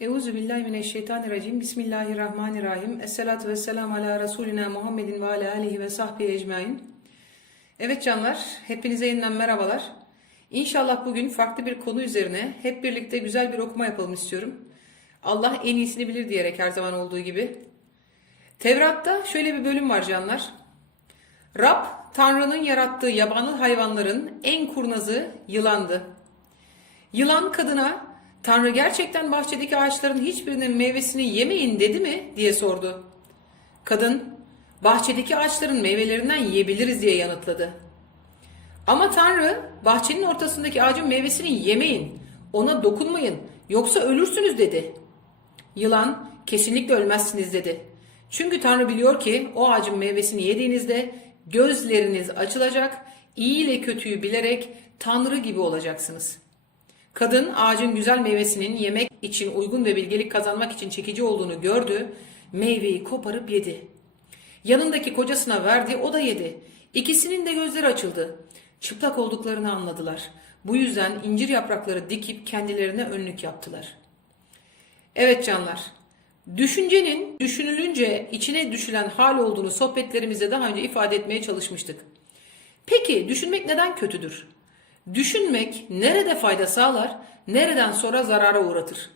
Euzu billahi mineşşeytanirracim. Bismillahirrahmanirrahim. Esselatu vesselam ala Resulina Muhammedin ve ala alihi ve sahbihi ecmain. Evet canlar, hepinize yeniden merhabalar. İnşallah bugün farklı bir konu üzerine hep birlikte güzel bir okuma yapalım istiyorum. Allah en iyisini bilir diyerek her zaman olduğu gibi. Tevrat'ta şöyle bir bölüm var canlar. Rab, Tanrı'nın yarattığı yabanıl hayvanların en kurnazı yılandı. Yılan kadına Tanrı gerçekten bahçedeki ağaçların hiçbirinin meyvesini yemeyin dedi mi diye sordu. Kadın bahçedeki ağaçların meyvelerinden yiyebiliriz diye yanıtladı. Ama Tanrı bahçenin ortasındaki ağacın meyvesini yemeyin, ona dokunmayın yoksa ölürsünüz dedi. Yılan kesinlikle ölmezsiniz dedi. Çünkü Tanrı biliyor ki o ağacın meyvesini yediğinizde gözleriniz açılacak, iyi ile kötüyü bilerek Tanrı gibi olacaksınız.'' Kadın ağacın güzel meyvesinin yemek için uygun ve bilgelik kazanmak için çekici olduğunu gördü. Meyveyi koparıp yedi. Yanındaki kocasına verdi, o da yedi. İkisinin de gözleri açıldı. Çıplak olduklarını anladılar. Bu yüzden incir yaprakları dikip kendilerine önlük yaptılar. Evet canlar, düşüncenin düşünülünce içine düşülen hal olduğunu sohbetlerimizde daha önce ifade etmeye çalışmıştık. Peki düşünmek neden kötüdür? Düşünmek nerede fayda sağlar, nereden sonra zarara uğratır?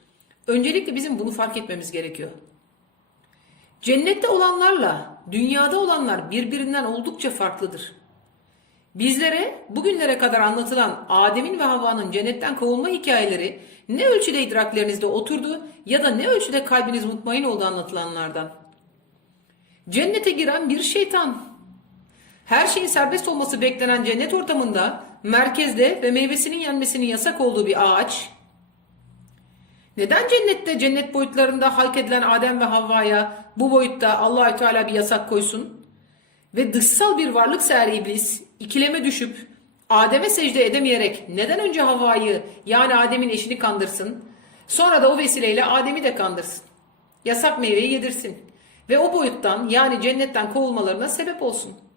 Öncelikle bizim bunu fark etmemiz gerekiyor. Cennette olanlarla dünyada olanlar birbirinden oldukça farklıdır. Bizlere bugünlere kadar anlatılan Adem'in ve Havva'nın cennetten kovulma hikayeleri ne ölçüde idraklerinizde oturdu ya da ne ölçüde kalbiniz mutmain oldu anlatılanlardan. Cennete giren bir şeytan. Her şeyin serbest olması beklenen cennet ortamında merkezde ve meyvesinin yenmesinin yasak olduğu bir ağaç. Neden cennette cennet boyutlarında halk edilen Adem ve Havva'ya bu boyutta Allahü Teala bir yasak koysun? Ve dışsal bir varlık seher iblis ikileme düşüp Adem'e secde edemeyerek neden önce Havva'yı yani Adem'in eşini kandırsın? Sonra da o vesileyle Adem'i de kandırsın. Yasak meyveyi yedirsin. Ve o boyuttan yani cennetten kovulmalarına sebep olsun.''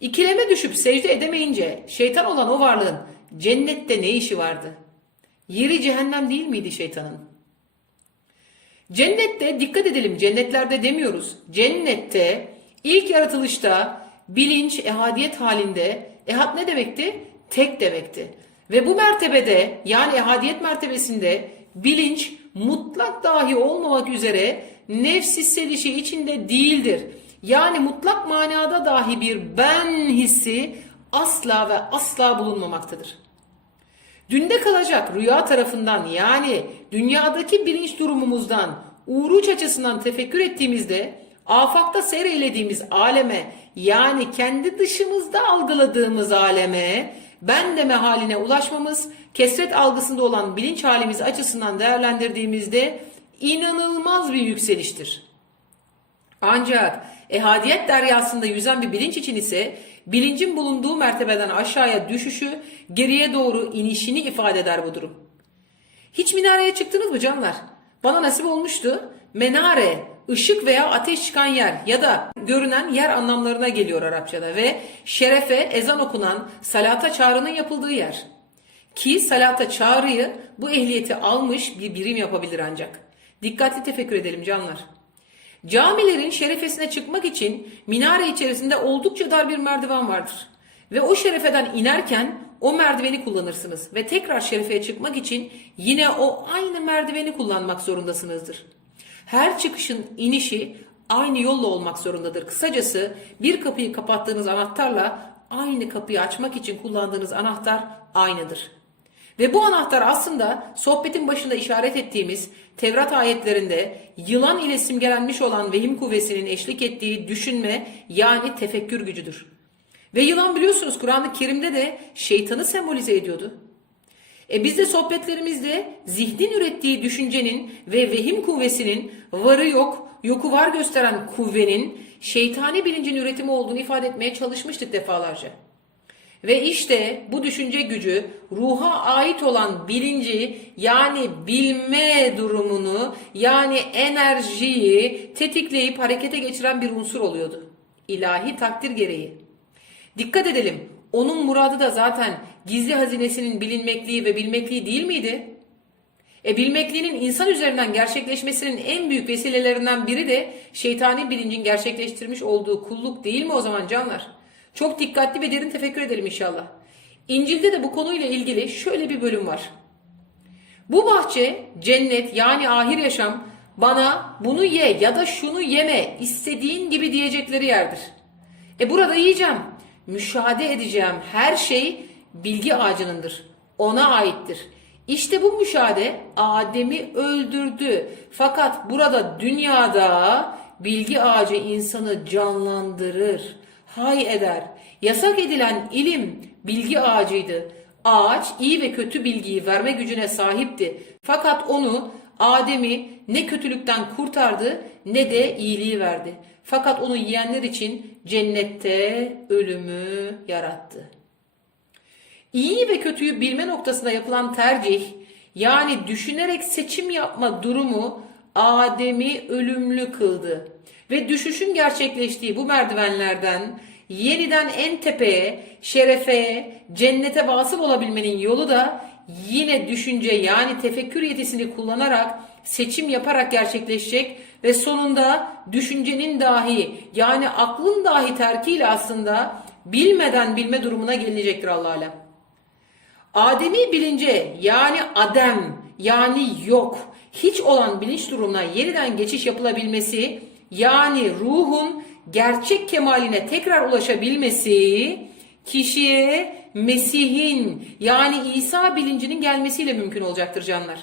İkileme düşüp secde edemeyince şeytan olan o varlığın cennette ne işi vardı? Yeri cehennem değil miydi şeytanın? Cennette dikkat edelim cennetlerde demiyoruz. Cennette ilk yaratılışta bilinç ehadiyet halinde ehad ne demekti? Tek demekti. Ve bu mertebede yani ehadiyet mertebesinde bilinç mutlak dahi olmamak üzere nefs hissedişi içinde değildir. Yani mutlak manada dahi bir ben hissi asla ve asla bulunmamaktadır. Dünde kalacak rüya tarafından yani dünyadaki bilinç durumumuzdan uğruç açısından tefekkür ettiğimizde afakta seyreylediğimiz aleme yani kendi dışımızda algıladığımız aleme ben deme haline ulaşmamız kesret algısında olan bilinç halimiz açısından değerlendirdiğimizde inanılmaz bir yükseliştir. Ancak ehadiyet deryasında yüzen bir bilinç için ise bilincin bulunduğu mertebeden aşağıya düşüşü, geriye doğru inişini ifade eder bu durum. Hiç minareye çıktınız mı canlar? Bana nasip olmuştu. Menare, ışık veya ateş çıkan yer ya da görünen yer anlamlarına geliyor Arapçada ve şerefe ezan okunan salata çağrının yapıldığı yer. Ki salata çağrıyı bu ehliyeti almış bir birim yapabilir ancak. Dikkatli tefekkür edelim canlar. Camilerin şerefesine çıkmak için minare içerisinde oldukça dar bir merdiven vardır. Ve o şerefeden inerken o merdiveni kullanırsınız ve tekrar şerefeye çıkmak için yine o aynı merdiveni kullanmak zorundasınızdır. Her çıkışın inişi aynı yolla olmak zorundadır. Kısacası bir kapıyı kapattığınız anahtarla aynı kapıyı açmak için kullandığınız anahtar aynıdır. Ve bu anahtar aslında sohbetin başında işaret ettiğimiz Tevrat ayetlerinde yılan ile simgelenmiş olan vehim kuvvesinin eşlik ettiği düşünme yani tefekkür gücüdür. Ve yılan biliyorsunuz Kur'an-ı Kerim'de de şeytanı sembolize ediyordu. E biz de sohbetlerimizde zihnin ürettiği düşüncenin ve vehim kuvvesinin varı yok, yoku var gösteren kuvvenin şeytani bilincin üretimi olduğunu ifade etmeye çalışmıştık defalarca. Ve işte bu düşünce gücü ruha ait olan bilinci yani bilme durumunu yani enerjiyi tetikleyip harekete geçiren bir unsur oluyordu. İlahi takdir gereği. Dikkat edelim onun muradı da zaten gizli hazinesinin bilinmekliği ve bilmekliği değil miydi? E bilmekliğinin insan üzerinden gerçekleşmesinin en büyük vesilelerinden biri de şeytani bilincin gerçekleştirmiş olduğu kulluk değil mi o zaman canlar? Çok dikkatli ve derin tefekkür edelim inşallah. İncil'de de bu konuyla ilgili şöyle bir bölüm var. Bu bahçe cennet yani ahir yaşam bana bunu ye ya da şunu yeme istediğin gibi diyecekleri yerdir. E burada yiyeceğim, müşahede edeceğim her şey bilgi ağacınındır. Ona aittir. İşte bu müşahede Adem'i öldürdü. Fakat burada dünyada bilgi ağacı insanı canlandırır, hay eder. Yasak edilen ilim bilgi ağacıydı. Ağaç iyi ve kötü bilgiyi verme gücüne sahipti. Fakat onu Adem'i ne kötülükten kurtardı ne de iyiliği verdi. Fakat onu yiyenler için cennette ölümü yarattı. İyi ve kötüyü bilme noktasında yapılan tercih, yani düşünerek seçim yapma durumu Adem'i ölümlü kıldı. Ve düşüşün gerçekleştiği bu merdivenlerden yeniden en tepeye, şerefe, cennete vasıl olabilmenin yolu da yine düşünce yani tefekkür yetisini kullanarak seçim yaparak gerçekleşecek ve sonunda düşüncenin dahi yani aklın dahi terkiyle aslında bilmeden bilme durumuna gelinecektir Allah alem. Ademi bilince yani adem yani yok hiç olan bilinç durumuna yeniden geçiş yapılabilmesi yani ruhun gerçek kemaline tekrar ulaşabilmesi kişiye Mesih'in yani İsa bilincinin gelmesiyle mümkün olacaktır canlar.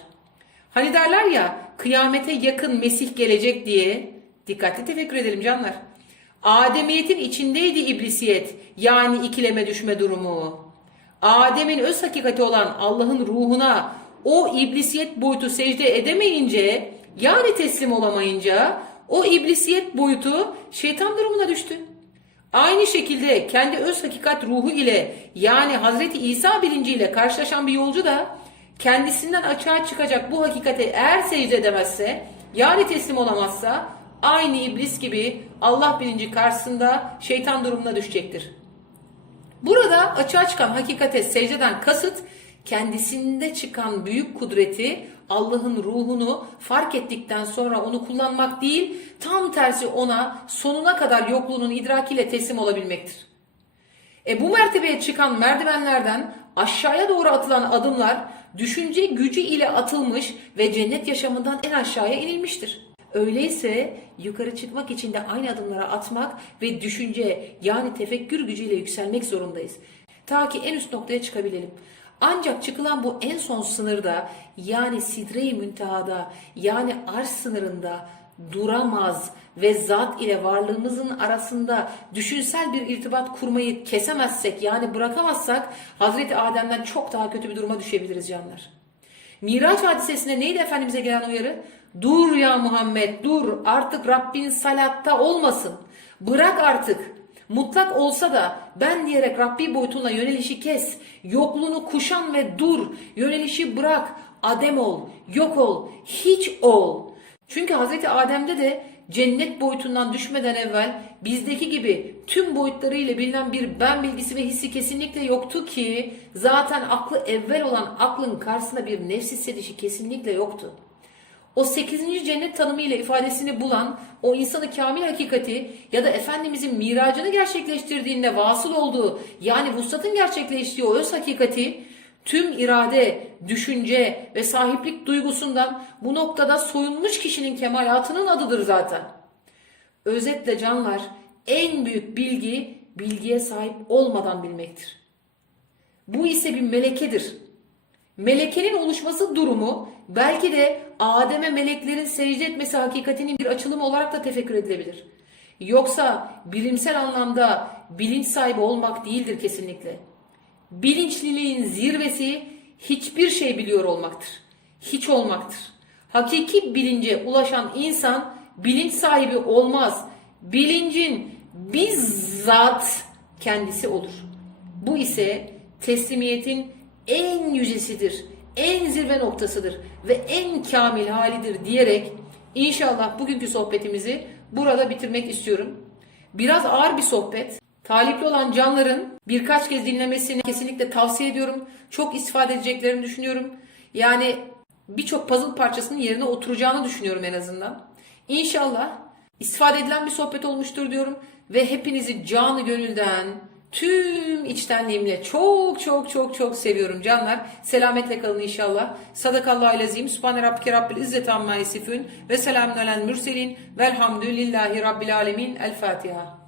Hani derler ya kıyamete yakın Mesih gelecek diye dikkatli tefekkür edelim canlar. Ademiyetin içindeydi iblisiyet yani ikileme düşme durumu. Adem'in öz hakikati olan Allah'ın ruhuna o iblisiyet boyutu secde edemeyince yani teslim olamayınca o iblisiyet boyutu şeytan durumuna düştü. Aynı şekilde kendi öz hakikat ruhu ile yani Hazreti İsa bilinciyle karşılaşan bir yolcu da kendisinden açığa çıkacak bu hakikate eğer secde edemezse yani teslim olamazsa aynı iblis gibi Allah bilinci karşısında şeytan durumuna düşecektir. Burada açığa çıkan hakikate secdeden kasıt kendisinde çıkan büyük kudreti Allah'ın ruhunu fark ettikten sonra onu kullanmak değil, tam tersi ona sonuna kadar yokluğunun idrakiyle teslim olabilmektir. E bu mertebeye çıkan merdivenlerden aşağıya doğru atılan adımlar düşünce gücü ile atılmış ve cennet yaşamından en aşağıya inilmiştir. Öyleyse yukarı çıkmak için de aynı adımlara atmak ve düşünce yani tefekkür gücüyle yükselmek zorundayız. Ta ki en üst noktaya çıkabilelim. Ancak çıkılan bu en son sınırda yani sidre-i müntehada yani arş sınırında duramaz ve zat ile varlığımızın arasında düşünsel bir irtibat kurmayı kesemezsek yani bırakamazsak Hazreti Adem'den çok daha kötü bir duruma düşebiliriz canlar. Miraç hadisesinde neydi Efendimiz'e gelen uyarı? Dur ya Muhammed dur artık Rabbin salatta olmasın. Bırak artık. Mutlak olsa da ben diyerek Rabbi boyutuna yönelişi kes. Yokluğunu kuşan ve dur. Yönelişi bırak. Adem ol. Yok ol. Hiç ol. Çünkü Hazreti Adem'de de cennet boyutundan düşmeden evvel bizdeki gibi tüm boyutlarıyla bilinen bir ben bilgisi ve hissi kesinlikle yoktu ki zaten aklı evvel olan aklın karşısında bir nefs hissedişi kesinlikle yoktu. O 8. cennet tanımıyla ifadesini bulan o insanı kamil hakikati ya da Efendimizin miracını gerçekleştirdiğinde vasıl olduğu yani vuslatın gerçekleştiği o öz hakikati tüm irade, düşünce ve sahiplik duygusundan bu noktada soyunmuş kişinin kemalatının adıdır zaten. Özetle canlar en büyük bilgi bilgiye sahip olmadan bilmektir. Bu ise bir melekedir. Melekenin oluşması durumu belki de Adem'e meleklerin secde etmesi hakikatinin bir açılımı olarak da tefekkür edilebilir. Yoksa bilimsel anlamda bilinç sahibi olmak değildir kesinlikle. Bilinçliliğin zirvesi hiçbir şey biliyor olmaktır. Hiç olmaktır. Hakiki bilince ulaşan insan bilinç sahibi olmaz. Bilincin bizzat kendisi olur. Bu ise teslimiyetin en yücesidir, en zirve noktasıdır ve en kamil halidir diyerek inşallah bugünkü sohbetimizi burada bitirmek istiyorum. Biraz ağır bir sohbet. Talipli olan canların birkaç kez dinlemesini kesinlikle tavsiye ediyorum. Çok istifade edeceklerini düşünüyorum. Yani birçok puzzle parçasının yerine oturacağını düşünüyorum en azından. İnşallah istifade edilen bir sohbet olmuştur diyorum ve hepinizi canı gönülden tüm içtenliğimle çok çok çok çok seviyorum canlar. Selametle kalın inşallah. Sadakallahu azim. Sübhane rabbike rabbil izzeti amma yasifun ve selamun alel mürselin velhamdülillahi rabbil alemin. El Fatiha.